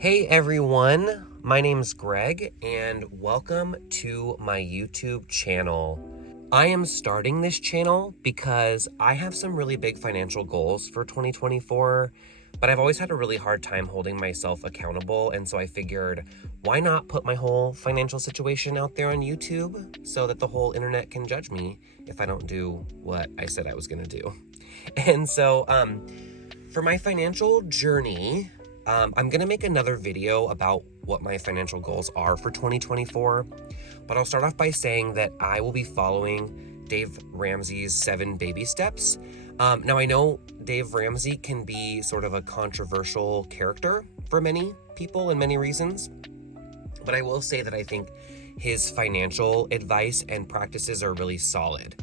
Hey everyone, my name's Greg and welcome to my YouTube channel. I am starting this channel because I have some really big financial goals for 2024, but I've always had a really hard time holding myself accountable, and so I figured, why not put my whole financial situation out there on YouTube so that the whole internet can judge me if I don't do what I said I was gonna do. And so for my financial journey, I'm gonna make another video about what my financial goals are for 2024, but I'll start off by saying that I will be following Dave Ramsey's 7 baby steps. Now I know Dave Ramsey can be sort of a controversial character for many people and many reasons, but I will say that I think his financial advice and practices are really solid.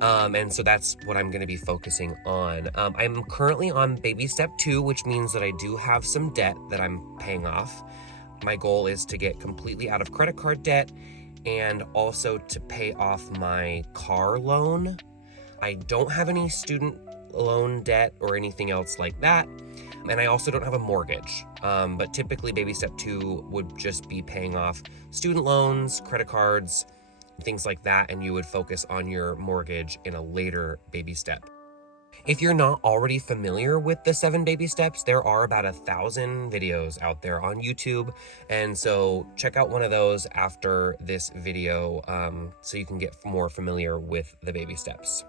And so that's what I'm going to be focusing on. I'm currently on baby step 2, which means that I do have some debt that I'm paying off. My goal is to get completely out of credit card debt and also to pay off my car loan. I don't have any student loan debt or anything else like that. And I also don't have a mortgage. But typically baby step 2 would just be paying off student loans, credit cards, things like that, and you would focus on your mortgage in a later baby step. If you're not already familiar with the 7 baby steps, there are about 1,000 videos out there on YouTube, and so check out one of those after this video so you can get more familiar with the baby steps.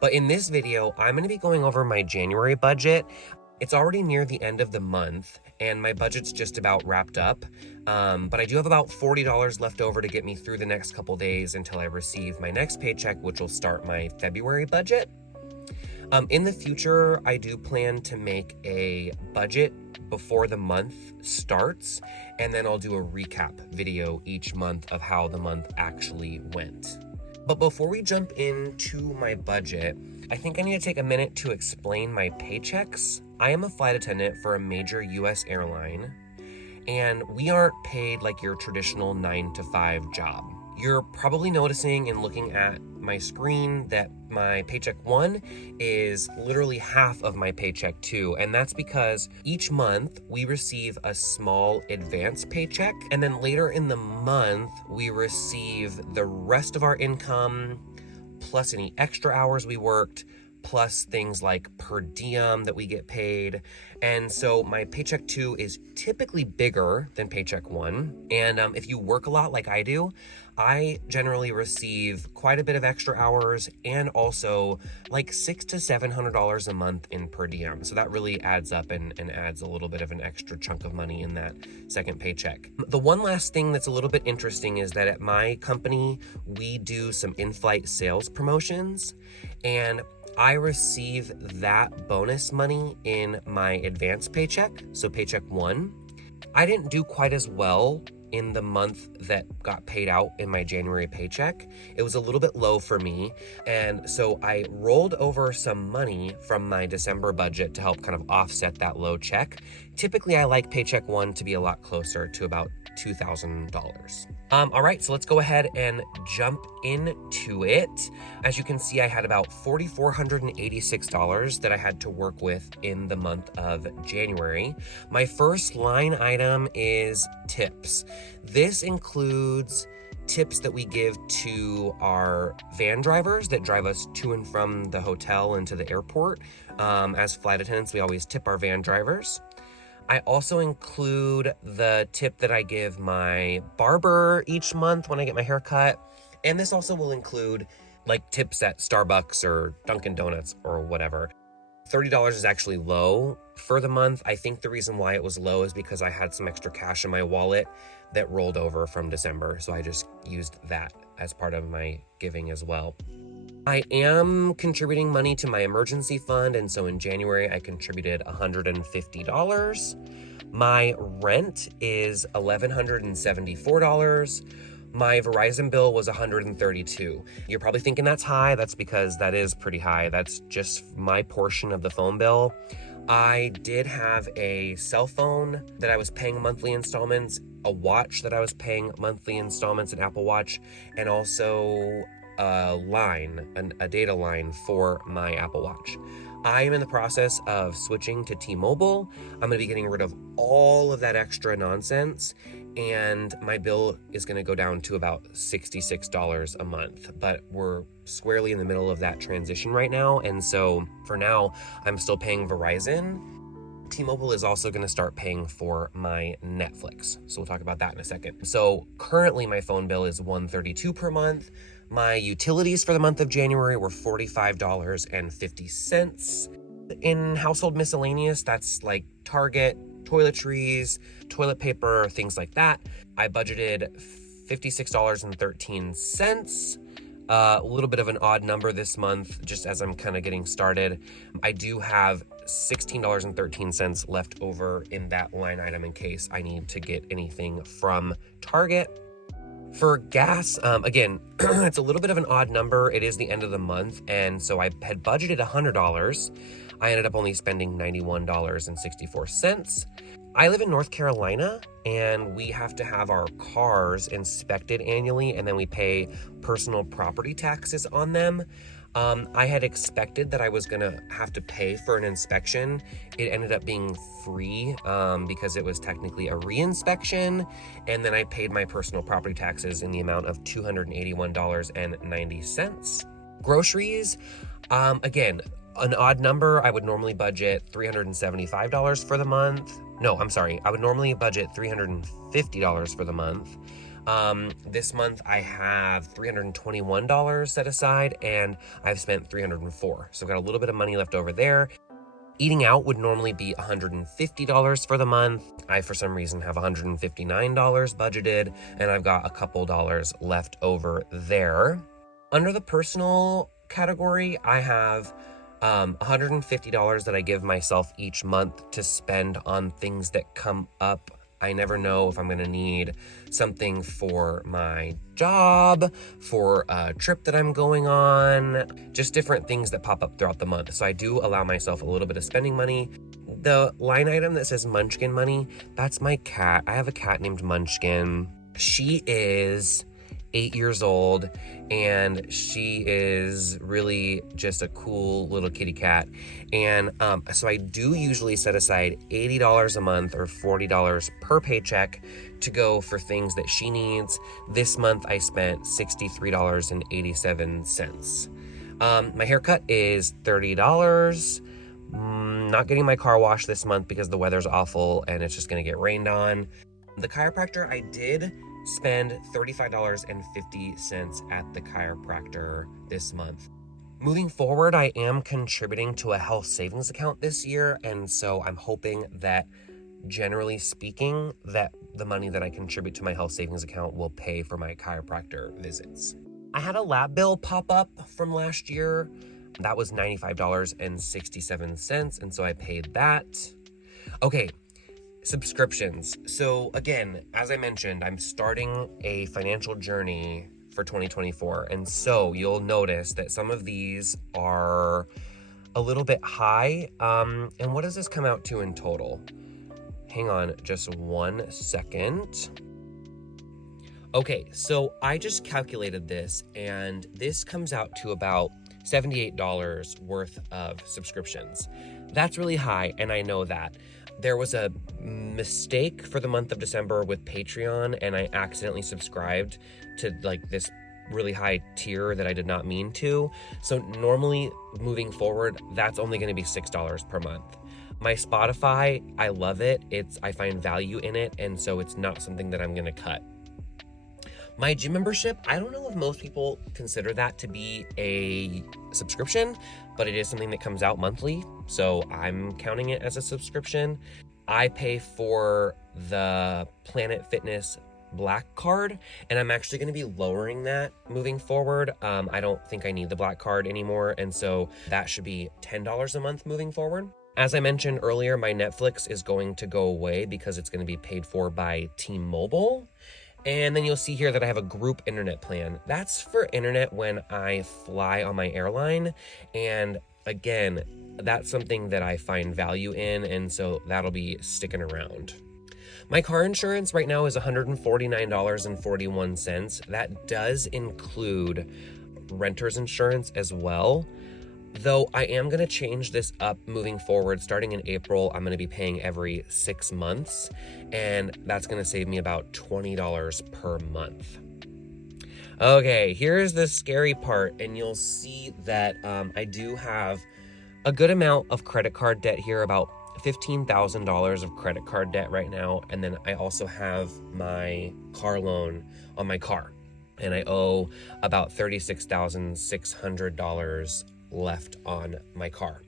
But in this video, I'm going to be going over my January budget. It's already near the end of the month, and my budget's just about wrapped up, but I do have about $40 left over to get me through the next couple days until I receive my next paycheck, which will start my February budget. In the future, I do plan to make a budget before the month starts, and then I'll do a recap video each month of how the month actually went. But before we jump into my budget, I think I need to take a minute to explain my paychecks. I am a flight attendant for a major US airline, and we aren't paid like your traditional 9-to-5 job. You're probably noticing and looking at my screen that my paycheck 1 is literally half of my paycheck 2, and that's because each month we receive a small advance paycheck, and then later in the month we receive the rest of our income plus any extra hours we worked, plus things like per diem that we get paid. And so my paycheck 2 is typically bigger than paycheck 1. And if you work a lot like I do, I generally receive quite a bit of extra hours and also like $600 to $700 a month in per diem. So that really adds up and adds a little bit of an extra chunk of money in that second paycheck. The one last thing that's a little bit interesting is that at my company, we do some in-flight sales promotions, and I receive that bonus money in my advance paycheck, so paycheck 1. I didn't do quite as well in the month that got paid out in my January paycheck. It was a little bit low for me, and so I rolled over some money from my December budget to help kind of offset that low check. Typically, I like paycheck 1 to be a lot closer to about $2,000. All right, so let's go ahead and jump into it. As you can see, I had about $4,486 that I had to work with in the month of January. My first line item is tips. This includes tips that we give to our van drivers that drive us to and from the hotel and to the airport. As flight attendants, we always tip our van drivers. I also include the tip that I give my barber each month when I get my hair cut. And this also will include like tips at Starbucks or Dunkin' Donuts or whatever. $30 is actually low for the month. I think the reason why it was low is because I had some extra cash in my wallet that rolled over from December. So I just used that as part of my giving as well. I am contributing money to my emergency fund, and so in January I contributed $150. My rent is $1,174. My Verizon bill was $132. You're probably thinking that's high. That's because that is pretty high. That's just my portion of the phone bill. I did have a cell phone that I was paying monthly installments, a watch that I was paying monthly installments, an Apple Watch, and also a data line for my Apple Watch. I am in the process of switching to T-Mobile. I'm going to be getting rid of all of that extra nonsense, and my bill is going to go down to about $66 a month. But we're squarely in the middle of that transition right now, and so for now, I'm still paying Verizon. T-Mobile is also going to start paying for my Netflix, so we'll talk about that in a second. So currently, my phone bill is $132 per month. My utilities for the month of January were $45.50. In household miscellaneous, that's like Target, toiletries, toilet paper, things like that. I budgeted $56.13. A little bit of an odd number this month, just as I'm kind of getting started. I do have $16.13 left over in that line item in case I need to get anything from Target. For gas, again, it's a little bit of an odd number. It is the end of the month, and so I had budgeted $100. I ended up only spending $91.64. I live in North Carolina, and we have to have our cars inspected annually, and then we pay personal property taxes on them. I had expected that I was gonna have to pay for an inspection. It ended up being free because it was technically a re-inspection, and then I paid my personal property taxes in the amount of $281.90. Groceries, again, an odd number. I would normally budget $375 for the month. No, I'm sorry. I would normally budget $350 for the month. This month I have $321 set aside, and I've spent $304. So I've got a little bit of money left over there. Eating out would normally be $150 for the month. I, for some reason, have $159 budgeted, and I've got a couple dollars left over there. Under the personal category, I have $150 that I give myself each month to spend on things that come up. I never know if I'm going to need something for my job, for a trip that I'm going on, just different things that pop up throughout the month. So I do allow myself a little bit of spending money. The line item that says Munchkin money, that's my cat. I have a cat named Munchkin. She is 8 years old, and she is really just a cool little kitty cat. And so I do usually set aside $80 a month or $40 per paycheck to go for things that she needs. This month I spent $63.87. My haircut is $30. Not getting my car washed this month because the weather's awful and it's just gonna get rained on. The chiropractor, I did spend $35.50 at the chiropractor this month. Moving forward, I am contributing to a health savings account this year, and so I'm hoping that, generally speaking, that the money that I contribute to my health savings account will pay for my chiropractor visits. I had a lab bill pop up from last year. That was $95.67, and so I paid that. Okay. Subscriptions. So again, as I mentioned, I'm starting a financial journey for 2024. And so you'll notice that some of these are a little bit high. And what does this come out to in total? Hang on just 1 second. Okay, so I just calculated this, and this comes out to about $78 worth of subscriptions. That's really high, and I know that. There was a mistake for the month of December with Patreon, and I accidentally subscribed to like this really high tier that I did not mean to. So normally, moving forward, that's only going to be $6 per month. My Spotify, I love it. I find value in it, and so it's not something that I'm going to cut. My gym membership, I don't know if most people consider that to be a subscription, but it is something that comes out monthly, so I'm counting it as a subscription. I pay for the Planet Fitness Black card, and I'm actually going to be lowering that moving forward. I don't think I need the Black card anymore, and so that should be $10 a month moving forward. As I mentioned earlier, my Netflix is going to go away because it's going to be paid for by T-Mobile. And then you'll see here that I have a group internet plan. That's for internet when I fly on my airline. And again, that's something that I find value in, and so that'll be sticking around. My car insurance right now is $149.41. That does include renter's insurance as well. Though I am going to change this up moving forward. Starting in April, I'm going to be paying every 6 months, and that's going to save me about $20 per month. Okay, here's the scary part, and you'll see that I do have a good amount of credit card debt here, about $15,000 of credit card debt right now, and then I also have my car loan on my car, and I owe about $36,600 left on my car.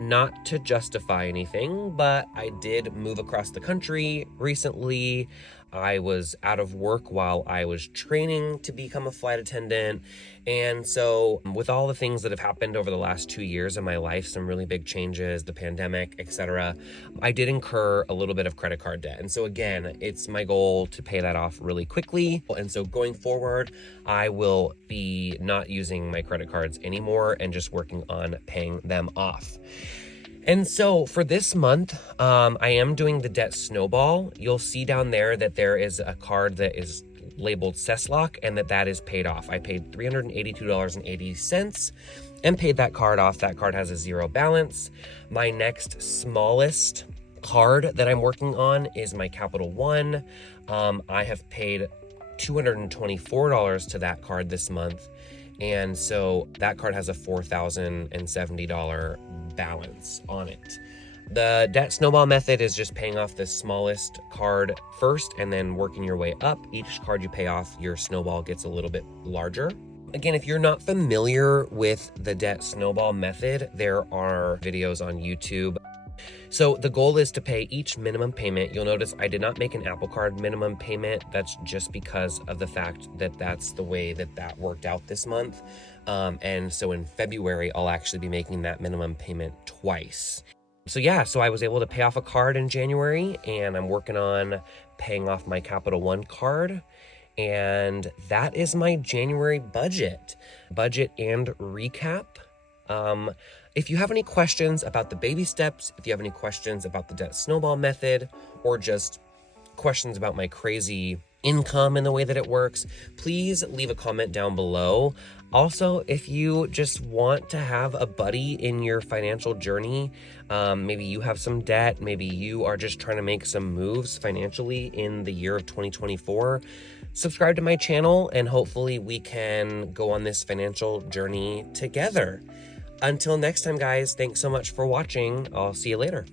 Not to justify anything, but I did move across the country recently. I was out of work while I was training to become a flight attendant. And so with all the things that have happened over the last 2 years in my life, some really big changes, the pandemic, etc., I did incur a little bit of credit card debt. And so again, it's my goal to pay that off really quickly. And so going forward, I will be not using my credit cards anymore and just working on paying them off. And so for this month, I am doing the debt snowball. You'll see down there that there is a card that is labeled Cesslock and that is paid off. I paid $382.80 and paid that card off. That card has a 0 balance. My next smallest card that I'm working on is my Capital One. I have paid $224 to that card this month. And so that card has a $4,070 balance on it. The debt snowball method is just paying off the smallest card first and then working your way up. Each card you pay off, your snowball gets a little bit larger. Again, if you're not familiar with the debt snowball method, there are videos on YouTube. So the goal is to pay each minimum payment. You'll notice I did not make an Apple Card minimum payment. That's just because of the fact that that's the way that worked out this month. And so in February, I'll actually be making that minimum payment twice. So I was able to pay off a card in January, and I'm working on paying off my Capital One card. And that is my January budget and recap. If you have any questions about the baby steps, if you have any questions about the debt snowball method, or just questions about my crazy income and the way that it works, please leave a comment down below. Also, if you just want to have a buddy in your financial journey, maybe you have some debt, maybe you are just trying to make some moves financially in the year of 2024, subscribe to my channel and hopefully we can go on this financial journey together. Until next time, guys, thanks so much for watching. I'll see you later.